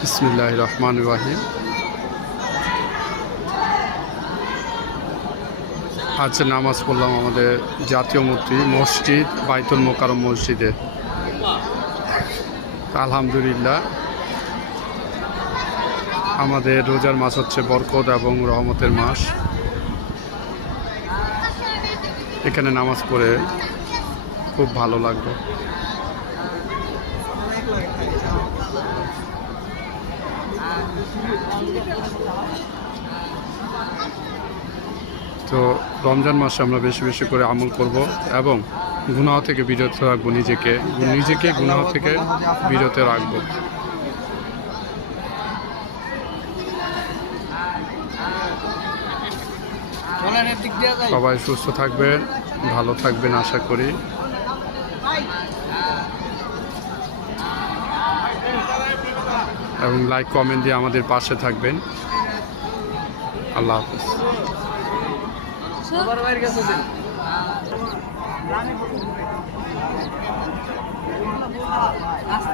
বিসমিল্লাহির রহমানির রহিম। আজ নামাজ পড়লাম আমাদের জাতীয় মূর্তি মসজিদ বাইতুল মোকাররম মসজিদে। আলহামদুলিল্লাহ, আমাদের রোজার মাস হচ্ছে বরকত এবং রহমতের মাস। এখানে নামাজ পড়ে খুব ভালো লাগলো। তো রমজান মাসে আমরা বেশি বেশি করে আমল করব এবং গুনাহ থেকে বিরত রাখবো, নিজেকে গুনাহ থেকে বিরত রাখবো। সবাই সুস্থ থাকবেন, ভালো থাকবেন আশা করি। এবং লাইক কমেন্ট দিয়ে আমাদের পাশে থাকবেন। আল্লাহ হাফেজ। রাস্তা